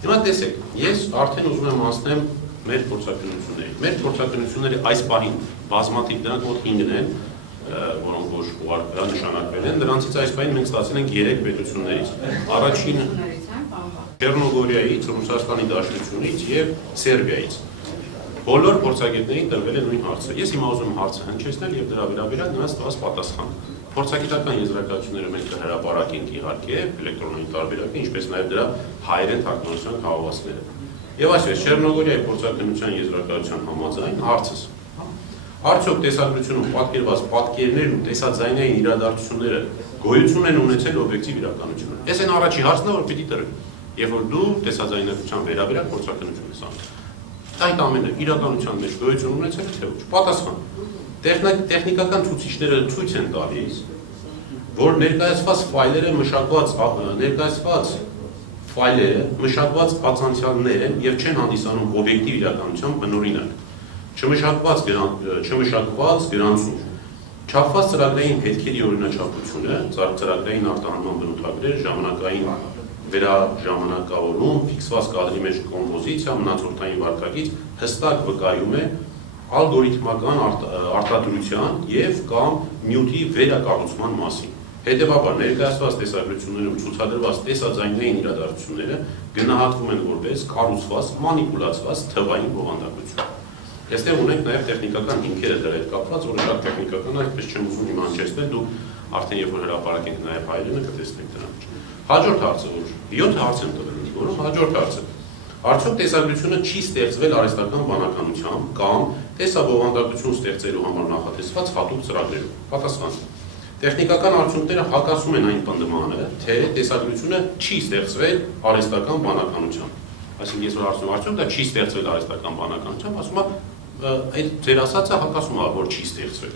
Հիմա տեսեք, ես արդեն ուզում եմ հասնեմ մեր փորձակնությունների։ Մեր փորձակնությունների այս պահին բազմաթիվ դրանք մոտ 5-ն են, որոնք որ ուղարկվել նշանակվել են, դրանցից այս պահին մենք ստացել ենք 3 պետություններից։ Առաջինը Չեռնոգորիայից, Ռուսաստանի Դաշնությունից եւ Սերբիայից։ Բոլոր փորձագետներին տրվել է նույն հարցը։ Ես հիմա ուզում եմ հարցը հնչեցնել եւ դրա վերաբերյալ նրանց տված պատասխան։ Փորձագիտական եզրակացությունները մենք կհրապարակենք իհարկե էլեկտրոնային տարբերակի, ինչպես նաեւ դրա հայերեն թարգմանության հավաստները։ Եվ այսպես Չեռնոգորիայի փորձագիտության եզրակացության համաձայն հարցս արդյոք տեսագրությունում պատկերված պատկերներն ու տեսաձայնային իրադարձությունները գոյություն են ունեցել օբյեկտիվ իրականությունը։ Այս այն առաջի հարցն է, որ պիտի տրվի, երբ որ դու տեսաձայնագրության վերաբերյալ փորձագիտություն ես անում։ Այդ ամենը իրականության մեջ գոյություն ունեցել է թե ոչ։ Պատասխան։ Տեխնիկական ցուցիչները ցույց են տալիս, որ ներկայացված ֆայլերը մշակված ացանցիալներ են եւ չեն հանդիսանում օբյեկտիվ իրականության բնօրինակ։ Չմշակված գրանցում, չափված ծրագրային հետքերի օրինաչափությունը, ծրագրային արտահանման բնութագրեր, ժամանակային վերաժամանակավորում, ֆիքսված կադրի մեջ կոմպոզիցիա, մնացորդային վարքագիծ հստակ վկայում է ալգորիթմական արտադրության եւ կամ նյութի վերակառուցման մասին։ Հետևաբար ներկայացված տեսագրություններում ցուցադրված տեսաձայնային իրադարձությունները գնահատվում են որպես կառուցված, մանիպուլացված թվային բովանդակություն։ Այստեղ ունենք նաև տեխնիկական հիմքերը դրա հետ կապված, որը շատ տեխնիկական է, այդպես չեմ ուզում հիմա հնչեցնել, դուք արդեն երբ որ հրապարակենք նաև հայերենը կտեսնեք դրանք։ Հաջորդ հարցը, որ 7 հարց եմ տվել ինձ, որոնք հաջորդ հարցը։ Արդյոք տեսագրությունը չի ստեղծվել արհեստական բանականությամբ կամ տեսաբովանդակություն ստեղծելու համար նախատեսված հատուկ ծրագրերով։ Պատասխան։ Տեխնիկական արդյունքները հակասում են այն պնդմանը, թե տեսագրությունը չի ստեղծվել արհեստական բանականությամբ։ Այսինքն ես որ ասում եմ, արդյոք դա չի ստեղծվել արհեստական բանականությամբ, ասում եմ, այդ ձեր ասածը հակասում է, որ չի ստեղծվել։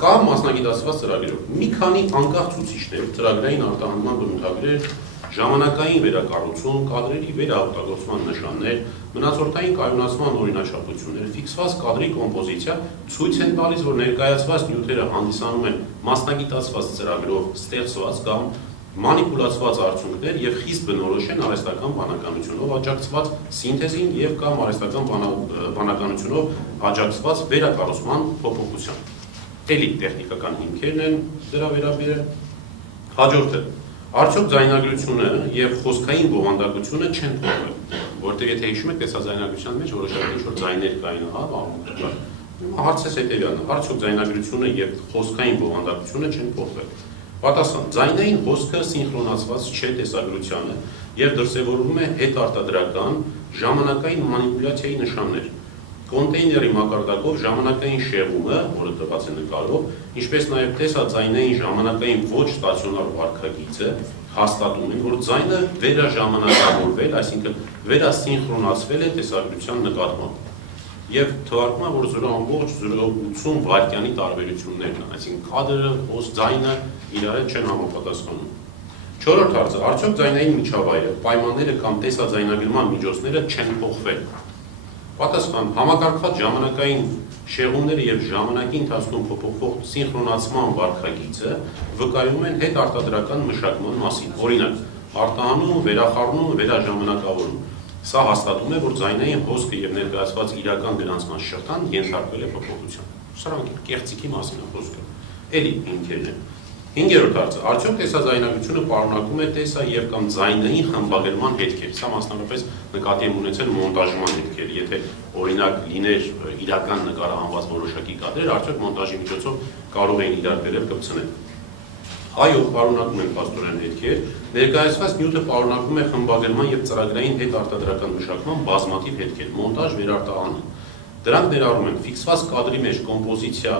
Կամ մասնագիտացված ծրագրերով։ Մի քանի անկախ ցուցիչներ, ծրագրային արտահանման բնութագրեր, ժամանակային վերակառուցում, կադրերի վերաօգտագործման նշաններ, մնացորդային կայունացման օրինաչափություններ, ֆիքսված կադրի կոմպոզիցիա ցույց են տալիս, որ ներկայացված նյութերը հանդիսանում են մասնագիտացված ծրագրով ստեղծված կամ մանիպուլացված արդյունքներ եւ խիստ բնորոշ են արհեստական բանականությունով աջակցված սինթեզին եւ կամ արհեստական բանականությունով աջակցված վերակառուցման փոփոխության։ Էլի տեխնիկական հիմքերն են դրա վերաբերյալ։ Հաջորդը արդյոք ձայնագրությունը եւ խոսքային բովանդակությունը չեն փոխվել, որտեղ եթե հիշում եք տեսաձայնագրության մեջ որոշակի ինչ-որ ձայներ կային, հարցը հետեւյալն է, արդյոք ձայնագրությունը եւ խոսքային բովանդակությունը չեն փոխվել։ Պատասխան. ձայնային խոսքը սինխրոնացված չէ տեսագրությանը եւ դրսեւորվում է հետարտադրական ժամանակային մանիպուլյացիայի նշաններ։ Կոնտեյների մակարդակով ժամանակային շեղումը, որը տված է նկարով, ինչպես նաեւ տեսաձայնային ժամանակային ոչ ստացիոնար վարքագիծը հաստատում են, որ ձայնը վերաժամանակավորվել, այսինքն վերասինխրոնացվել է տեսագրության նկատմամբ։ Եվ թվարկում է, որ 0.080 վայրկյանի տարբերություններն են, այսինքն կադրը, ձայնը իրար հետ չեն համապատասխանում։ Չորրորդ հարցը, արդյոք ձայնային միջավայրը, պայմանները կամ տեսաձայնագրման միջոցները չեն փոխվել։ Պատասխան. համակարգված ժամանակային շեղումները եւ ժամանակի ընթացքում փոփոխվող սինխրոնացման վարքագիծը վկայում են հետարտադրական մշակման մասին։ Օրինակ, արտահանում, վերախառնում, վերաժամանակավորում։ Սա հաստատում է, որ ձայնային հոսքը եւ ներկայացված իրական գրանցման շղթան ենթարկվել է փոփոխության։ Սրանք կեղծիքի մասին է խոսքը։ Էլի հիմքերն են։ 5-րդ հարցը. արդյոք տեսաձայնագրությունը պարունակում է տեսա եւ կամ ձայնային խմբագրման հետքեր։ Սա մասնավորապես նկատի եմ ունեցել մոնտաժման հետքեր, եթե օրինակ լիներ իրական նկարահանված որոշակի կադրեր, արդյոք մոնտաժի միջոցով կարող էին իրար բերել կպցնել։ Այո, պարունակում են փաստորեն հետքեր, ներկայացված նյութը պարունակում է խմբագրման եւ ծրագրային հետարտադրական մշակման բազմաթիվ հետքեր, մոնտաժ, վերարտահանում։ Դրանք ներառում են ֆիքսված կադրի մեջ կոմպոզիցիա,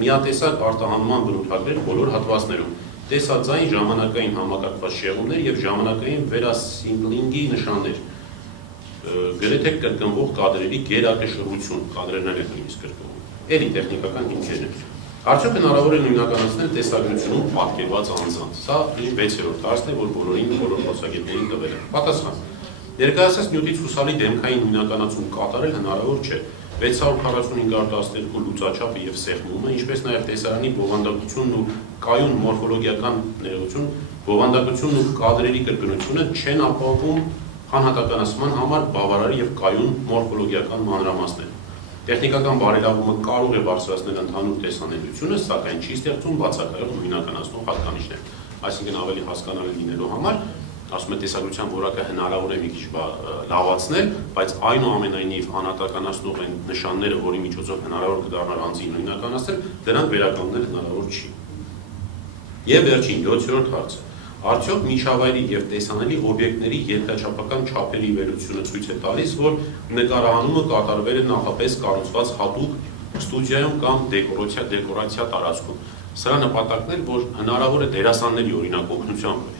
միատեսակ արտահանման բնութագրեր բոլոր հատվածներում, տեսաձայն ժամանակային համակարգված շեղումներ եւ ժամանակային վերասիմպլինգի նշաններ, գրեթե կրկնվող կադրերի գերակշռություն, կադրերն են նույնիսկ կրկնվում։ Էլի տեխնիկական հիմքերն են։ Արդյոք հնարավոր է նույնականացնել տեսագրությունում պատկերված անձանց։ Սա իմ 6-րդ հարցն է, որ բոլոր փորձագետներին տվել եմ։ Պատասխան. ներկայացած նյութից հուսալի դեմքային նույնականացում կատարել հնարավոր չէ։ 645-12 լուծաչափը եւ սեղմումը, ինչպես նաեւ տեսարանի բովանդակությունն ու կայուն մորֆոլոգիական ներողություն Բովանդակությունն ու կադրերի կրկնությունը չեն ապահովում անհատականացման համար բավարար եւ կայուն մորֆոլոգիական մանրամասներ։ Տեխնիկական բարելավումը կարող է բարձրացնել ընդհանուր տեսանելիությունը, սակայն չի ստեղծում բացակայող նույնականացնող հատկանիշներ։ Այսինքն ավելի հասկանալի լինելու համար, ասում է տեսագրության որակը հնարավոր է մի քիչ լավացնել, բայց այնուամենայնիվ անհատականացնող այն նշանները, որի միջոցով հնարավոր կդառնար անձին նույնականացնել, դրանք վերականգնել հնարավոր չի։ Եվ վերջին 7-րդ հարցը։ Արդյոք միջավայրի եւ տեսանելի օբյեկտների երկրաչափական չափերի վերությունը ցույց է տալիս, որ նկարահանումը կատարվել է նախապես կառուցված հատուկ ստուդիայում կամ դեկորացիա տարածքում։ Սրա նպատակն է, որ հնարավոր է դերասանների օրինակ օգնությամբ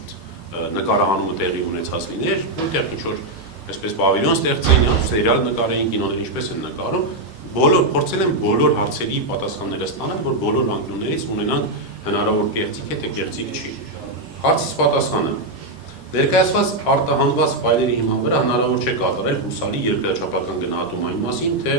նկարահանումը տեղի ունեցած լիներ, որտեղ ինչ-որ այսպես պավիլյոն ստեղծեին, սերիալ նկարեին, կինոներ ինչպես են նկարում, փորձել են բոլոր հարցերի պատասխանները ստանալ, որ բոլոր անկյուններից ունենան հնարավոր կեղծիք է, թե կեղծիք չի։ Հարցից պատասխանը։ Ներկայացված արտահանված ֆայլերի հիման վրա հնարավոր չէ կատարել հուսալի երկրաչափական գնահատում այն մասին, թե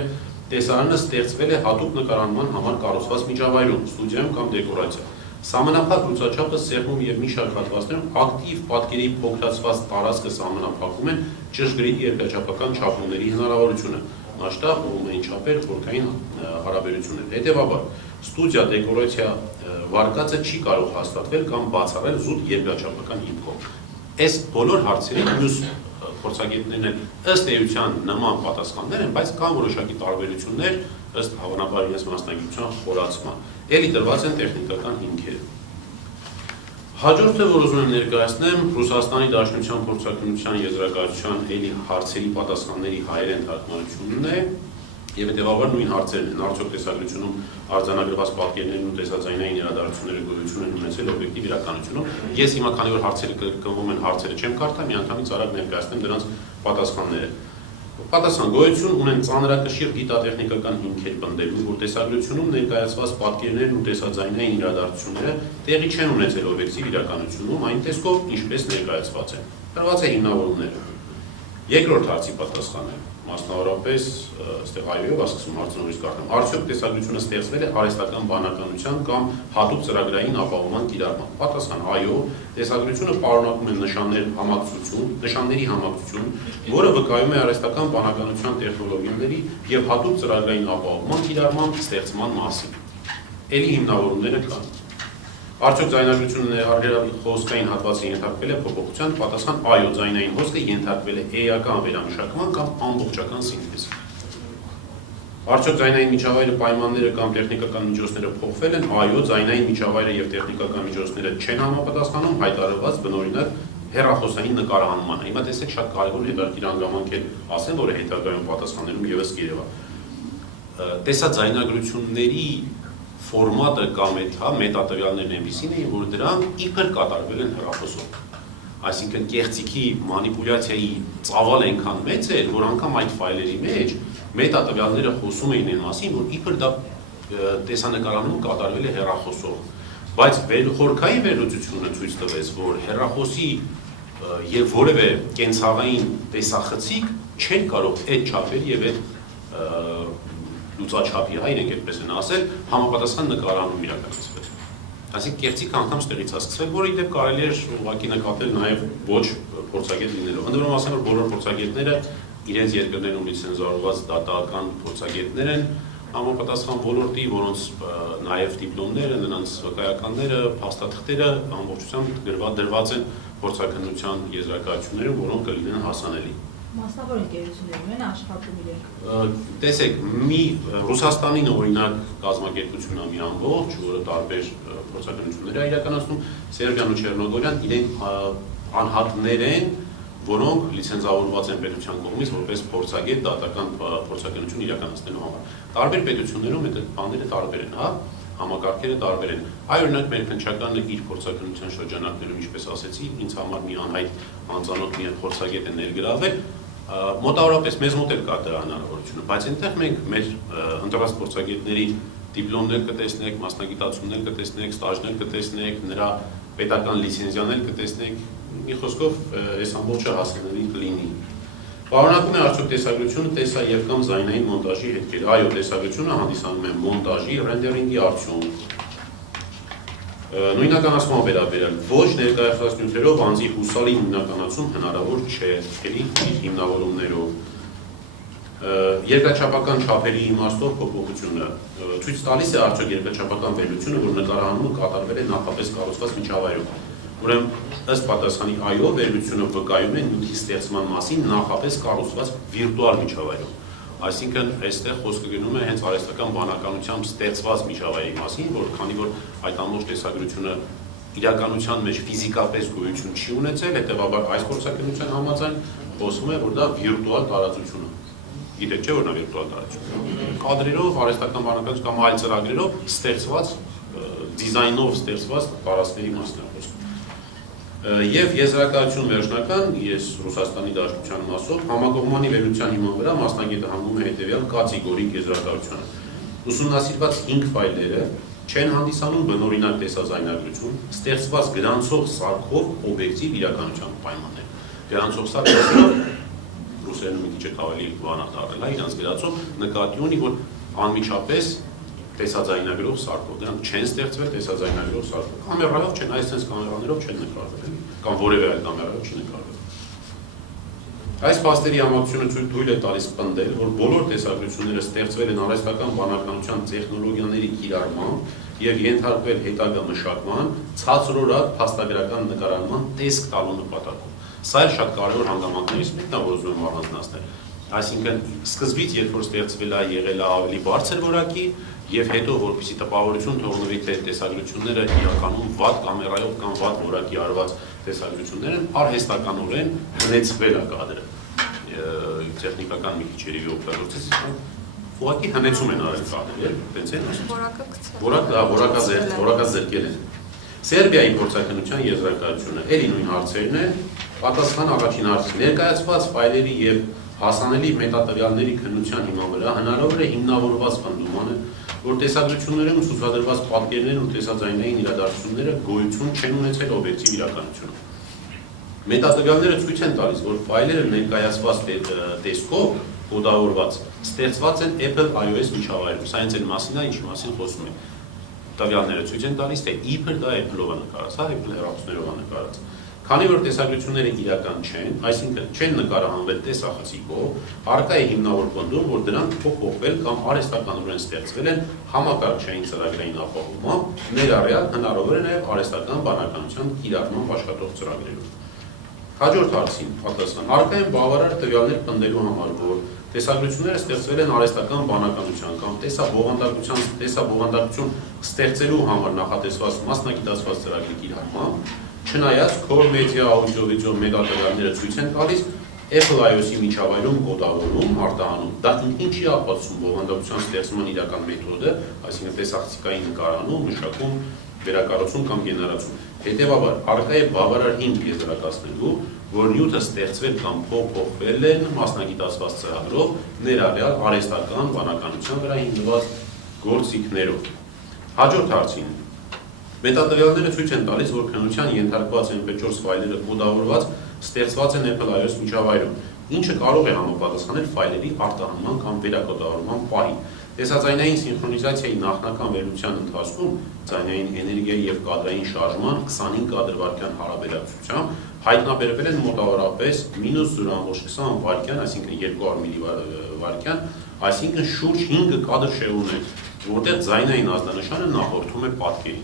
տեսարանը ստեղծվել է հատուկ նկարահանման համար կառուցված միջավայրում, ստուդիայում կամ դեկորացիա։ Սահմանափակ լուծաչափը սեղմում եւ մի շարք հատվածներում ակտիվ պատկերի փոքրացված տարածքը սահմանափակում են ճշգրիտ երկրաչափական չափումների հնարավորությունը, մասշտաբ, ողմային չափեր, խորքային հարաբերություններ։ Հետևաբար, ստուդիա դեկորացիա վարկածը չի կարող հաստատվել կամ բացառել զուտ երկրաչափական հիմքով։ Այս բոլոր հարցերին մյուս փորձագետներն ըստ էության նման պատասխաններ են, բայց կան որոշակի տարբերություններ ըստ հավանաբար իրենց մասնագիտության խորացման։ Էլի տրված են տեխնիկական հիմքերը։ Հաջորդը, որ ուզում եմ ներկայացնեմ, Ռուսաստանի Դաշնության փորձաքննության եզրակացության էլի հարցերի պատասխանների հայերեն թարգմանությունն է, եւ հետեւաբար նույն հարցերն են, արդյոք տեսագրությունում արձանագրված պատկերներն ու տեսաձայնային իրադարձությունները գոյություն են ունեցել օբյեկտիվ իրականությունում։ Ես հիմա քանի որ հարցերը կրկնվում են, հարցերը չեմ կարդա, միանգամից արագ ներկայացնեմ դրանց պատասխանները։ Պատասխան գոյություն ունեն ծանրակշիռ գիտատեխնիկական հիմքեր պնդելու, որ տեսագրությունում ներկայացված պատկերներն ու տեսաձայնային իրադարձությունները տեղի չեն ունեցել օբյեկտիվ իրականությունում, այն տեսքով ինչպես ներկայացված են։ Տրված է հիմնավորումները։ Երկրորդ հարցի պատասխանը, մասնավորապես այստեղ այոյով ասում հարցը նորից կարդամ, արդյոք տեսագրությունը ստեղծվել է արհեստական բանականության կամ հատուկ ծրագրային ապահովման կիրառմամբ։ Պատասխան այո, տեսագրությունը պարունակում է նշանների համակցություն, որը վկայում է արհեստական բանականության տեխնոլոգիաների եւ հատուկ ծրագրային ապահովման կիրառմամբ ստեղծման մասին։ Էլի հիմնավորումները կան։ Արդյոք ձայնագրությունը խոսքային հատվածը ենթարկվել է փոփոխության, պատասխան այո, ձայնային հոսքը ենթարկվել է էական վերամշակման կամ ամբողջական սինթեզի։ Արդյոք ձայնային միջավայրը պայմանները կամ տեխնիկական միջոցները փոխվել են, այո, ձայնային միջավայրը եւ տեխնիկական միջոցները չեն համապատասխանում հայտարարված բնօրինակ հեռախոսային նկարահանմանը։ Հիմա տեսեք շատ կարևոր հետաքրքիր հանգամանք է ասեմ, որը հետագայում պատասխաններում եւս կերևա։ Տեսաձայնագրությունների ֆորմատը կամ մետատվյալներն այնպիսին էին, որ դրանք իբր կատարվել են հեռախոսով։ Այսինքն կեղծիքի մանիպուլյացիայի ծավալը այնքան մեծ էր, որ անգամ այդ ֆայլերի մեջ մետատվյալները խոսում էին այն մասին, որ իբր դա տեսանկարանում կատարվել է հեռախոսով։ Բայց խորքային վերլուծությունը ցույց տվեց, որ հեռախոսի եւ որևէ կենցաղային տեսախցիկ չեն կարող այդ չափերի եւ այդ լուծաչափի հայրենք այդպես են ասել, համապատասխան նկարահանում իրականացվել։ Այսինքն կեղծիքը անգամ ստեղից է սկսվել, որը իդեպ կարելի է ուղղակի նկատել նաև ոչ փորձագետ լինելով։ Ընդ որում ասեմ, որ բոլոր փորձագետները իրենց երկրներում լիցենզավորված դատական փորձագետներ են, համապատասխան ոլորտի, որոնց նաև դիպլոմները, նրանց վկայականները, փաստաթղթերը ամբողջությամբ դրված են փորձաքննության եզրակացություններում, որոնք կլինեն հասանելի։ Մասնավոր ընկերություններում են աշխատում իրենք։ Տեսեք, մի Ռուսաստանին օրինակ կազմակերպությունն է մի ամբողջ, որը տարբեր փորձաքննություններ է իրականացնում, Սերբիան ու Չեռնոգորիան իրենք անհատներ են, որոնք լիցենզավորված են պետության կողմից որպես փորձագետ դատական փորձաքննություն իրականացնելու համար։ Տարբեր պետություններում այդ բաները տարբեր են, հա, համակարգերը տարբեր են։ Այ օրինակ մեր քննչականը իր փորձաքննության շրջանակներում, ինչպես ասեցի, ինձ համար մի անհայտ անծանոթ մի փորձագետ է ներգրավել, մոտավորապես մեզ մոտ էլ կա դրա հնարավորությունը, բայց այնտեղ մենք մեր ընտրված փորձագետների դիպլոմներ կտեսնեք, մասնագիտացումներ կտեսնեք, ստաժներ կտեսնեք, նրա պետական լիցենզիաներ կտեսնեք, մի խոսքով այս ամբողջը հասանելի կլինի։ Պարունակում է արդյոք տեսագրությունը տեսա եւ կամ զայնային մոնտաժի հետքեր։ Այո, տեսագրությունը հանդիսանում է մոնտաժի, ռենդերինգի արդյունք։ Նույնականացման վերաբերյալ ոչ ներկայացված նյութերով անձի հուսալի նույնականացում հնարավոր չէ էլի հիմնավորումներով։ Երկրաչափական չափերի իմաստով փոփոխությունը ցույց տալիս է արդյոք երկրաչափական վերլուծությունը, որ նկարահանումը կատարվել է նախապես կառուցված միջավայրում։ Ուրեմն ըստ պատասխանի այո, վերլուծությունը վկայում է նյութի ստեղծման մասին նախապես կառուցված վիրտուալ միջավայրում։ Այսինքն այստեղ խոսքը գնում է հենց արհեստական բանականությամբ ստեղծված միջավայրի մասին, որ քանի որ այդ ամբողջ տեսագրությունը իրականության մեջ ֆիզիկապես գոյություն չի ունեցել, հետևաբար այս փորձակնության համաձայն խոսվում է, որ դա վիրտուալ տարածություն է։ Գիտեք չէ, որ նա վիրտուալ տարածություն է։ Կադրերով, արհեստական բանականություն կամ այլ ծրագրերով ստեղծված, դիզայնով ստեղծված տարածքների մասին է խոսքը։ Եվ եզրակացություն վերջնական, ես Ռուսաստանի Դաշնության մասով, համակողմանի վերլուծության հիման վրա մասնագետը հանգում է հետևյալ կատեգորիկ եզրակացությանը։ Ուսումնասիրված 5 ֆայլերը չեն հանդիսանում բնօրինակ տեսաձայնագրություն, ստեղծված գրանցող սարքով օբյեկտիվ իրականության պայմաններ։ Գրանցող սարքով ռուսերենում մի քիչ ավելի բանակ դառել է, իրանց գրածով նկատի ունի, որ անմիջապես տեսաձայնագրող սարքով, դրանք չեն ստեղծվել տեսաձայնագրող սարքով, կամերայով չեն, այսպես կամերաներով չեն նկարվել, կամ որևէ այլ կամերայով չի նկարվել։ Այս փաստերի համակցությունը թույլ է տալիս պնդել, որ բոլոր տեսագրությունները ստեղծվել են արհեստական բանականության տեխնոլոգիաների կիրառմամբ եւ ենթարկվել հետագա մշակման, ցածրորակ փաստագրական նկարահանման տեսք տալու նպատակով։ Սա էլ շատ կարևոր հանգամանքներից մեկն է, որ ուզում եմ առանձնացնել։ Այսինքն սկզբից, երբ որ ստեղծվել է եղել է ավելի բարձր որակի, եւ հետո որպեսզի տպավորություն թողնվի թե տեսագրությունները իրականում վատ կամերայով կամ վատ որակի արված տեսագրություններ են, արհեստականորեն հնեցվել է կադրը։ Տեխնիկական մի քիչ երևի օգտագործեց, ուղղակի հնեցում են արել կադրը, տենց են ասում։ Որակը զրկել են։ Սերբիայի փորձակնության եզրակացությունը էլի նույն հարցերն է, պատասխան առաջին հարցին։ Ներկայացված ֆայլերի եւ հասանելի մետատվյալների քննության հիման վրա հնարավոր է հիմնավորված պնդումանը, որ տեսագրություններում ցուցադրված պատկերներն ու տեսաձայնային իրադարձությունները գոյություն չեն ունեցել օբյեկտիվ իրականությունում։ Մետատվյալները ցույց են տալիս, որ ֆայլերը ներկայացված տեսքով կոդավորված ստեղծված են Apple iOS միջավայրում։ Սա հենց այն մասին է, ինչի մասին խոսում ենք։ Տվյալները ցույց են տալիս, թե իբր դա Apple-ով է նկարած, հա, Apple հեռախոսներով է նկարած։ Քանի որ տեսագրությունները իրական չեն, այսինքն չեն նկարահանվել տեսախցիկով, առկա է հիմնավոր պնդում, որ դրանք փոփոխվել կամ արհեստականորեն ստեղծվել են համակարգչային ծրագրային ապահովմամբ, ներառյալ հնարավոր է նաև արհեստական բանականության կիրառմամբ աշխատող ծրագրերով։ Հաջորդ հարցին պատասխան. առկա են բավարար տվյալներ պնդելու համար, որ տեսագրությունները ստեղծվել են արհեստական բանականության կամ տեսաբովանդակություն ստեղծելու համար նախատեսված մասնագիտացված ծրագրի կիրառմամբ, չնայած Core Media Audio-Video մետատվյալները ցույց են տալիս Apple iOS-ի միջավայրում կոդավորում, արտահանում։ Դա ինչի է ապացուցում բովանդակության ստեղծման իրական մեթոդը, այսինքն տեսախցիկային նկարահանում, մշակում, վերակառուցում կամ գեներացում։ Հետևաբար, առկա է բավարար հիմք եզրակացնելու, որ նյութը ստեղծվել կամ փոփոխվել են մասնագիտացված ծրագրով, ներառյալ արհեստական բանականության վրա հիմնված գործիքներով։ Հաջորդ հարցին. մետատվյալները ցույց են տալիս, որ քննության ենթարկված MP4 ֆայլերը կոդավորված ստեղծված են Apple iOS միջավայրում, ինչը կարող է համապատասխանել ֆայլերի արտահանման կամ վերակոդավորման պահին։ Տեսաձայնային սինխրոնիզացիայի նախնական վերլուծության ընթացքում ձայնային էներգիայի եւ կադրային շարժման 25 կադրվարկյան հարաբերակցությամբ հայտնաբերվել են մոտավորապես -0.20 վայրկյան, այսինքն 200 միլիվայրկյան, այսինքն շուրջ 5 կադր շեղումներ, որտեղ ձայնային ազդանշանը նախորդում է պատկերին։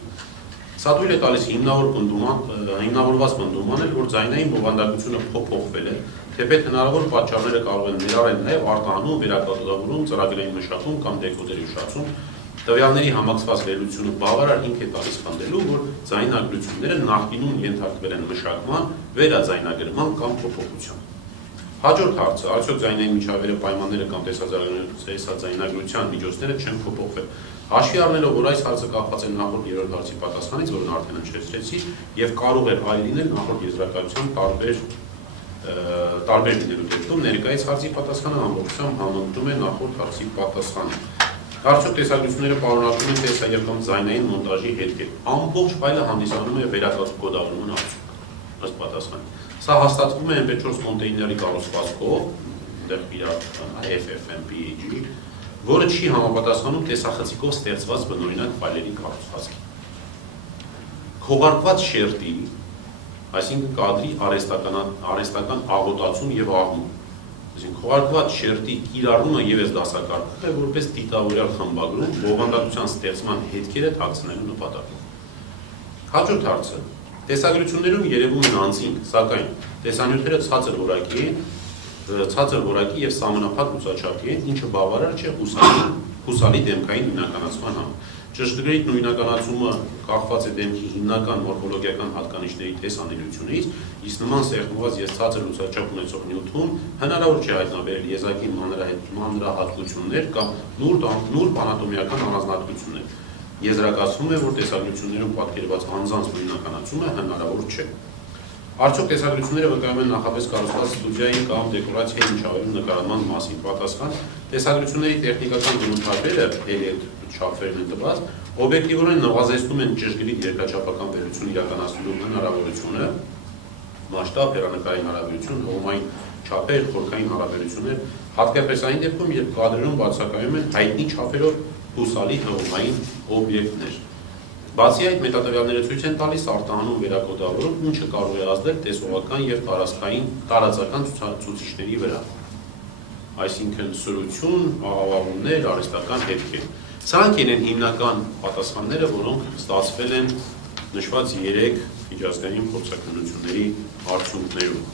Սա թույլ է տալիս հիմնավորված պնդումանը, որ ձայնային բովանդակությունը փոփոխվել է, թեպետ հնարավոր պատճառները կարող են ներառել նաև արտահանում, վերակոդավորում, ծրագրային մշակում կամ դեկոդերի ուշացում։ Տվյալների համակցված վերլուծությունը բավարար հիմք է տալիս պնդելու, որ ձայնագրությունները նախկինում ենթարկվել են մշակման, վերաձայնագրման կամ փոփոխության։ Հաջորդ հարցը, արդյոք ձայնային միջավայրի պայմանները կամ տեսաձայնագրության միջոցները չեն փոփոխվել։ Հաշվի առնելով, որ այս հարցը կապված է նախորդ երրորդ հարցի պատասխանից, որն արդեն հնչեցրեցի, եւ կարող էր այլ լինել նախորդ եզրակացության տարբեր լինելու դեպքում, ներկայիս հարցի պատասխանը ամբողջությամբ համընկնում է նախորդ հարցի պատասխանին։ Արդյոք տեսագրությունները պարունակում են տեսա կամ ձայնային մոնտաժի հետքեր։ Ամբողջ ֆայլը հանդիսանում է վերակոդավորման արդյունք, ըստ պատասխանի։ Սա հաստատվում է MP4 կոնտեյների կառուցվածքով, այնտեղ իրար FFmpeg, որը չի համապատասխանում տեսախցիկով ստեղծված բնօրինակ ֆայլերի կառուցվածքին։ քողարկված շերտի, այսինքն կադրի արհեստական աղոտացում եւ աղմուկ։ Այսինքն քողարկված շերտի կիրառումը եւս դասակարգվում է որպես դիտավորյալ խմբագրում բովանդակության ստեղծման հետքերը թաքցնելու նպատակով։ Հաջորդ հարցը. տեսագրություններում երևում են անձինք, սակայն տեսանյութերը ցածր որակի եւ սահմանափակ լուսաչափի են, ինչը բավարար չէ հուսալի դեմքային հիմնականացման համար։ Ճշգրիտ նույնականացումը կախված է դեմքի հիմնական մորֆոլոգիական հատկանիշների տեսանելիությունից, իսկ նման սեղմված եւ ցածր լուսաչափ ունեցող նյութում հնարավոր չէ հայտնաբերել եզակի մանրահատկություններ կամ նուրբ անատոմիական առանձնահատկություններ։ Եզրակացվում է, որ տեսագրություններում պատկերված անձանց նույնականացումը հնարավոր չէ։ Արդյոք տեսագրությունները վկայում են նախապես կառուցված ստուդիայի կամ դեկորացիայի միջավայրում նկարահանման մասին։ Պատասխան. տեսագրությունների տեխնիկական բնութագրերը չափերն են տված, օբյեկտիվորեն նվազեցնում են ճշգրիտ երկրաչափական վերլուծություն իրականացնելու հնարավորությունը, մասշտաբ, հեռանկարային հարաբերություն, հողմային չափեր, խորքային հարաբերություններ, հատկապես այն դեպքում, երբ կադրերում բացակայում են հայտնի չափերով հուսալի հողմային օբյեկտներ։ Բացի այդ, մետատվյալները ցույց են տալիս արտահանում վերակոդավորում, ինչը կարող է ազդել տեսողական եւ տարածական ցուցիչների վրա։ Այսինքն սրություն, աղավաղումներ, արհեստական հետքեր։ Սրանք են հիմնական պատասխանները, որոնք ստացվել են նշված 3 միջազգային փորձաքննությունների արդյունքներում։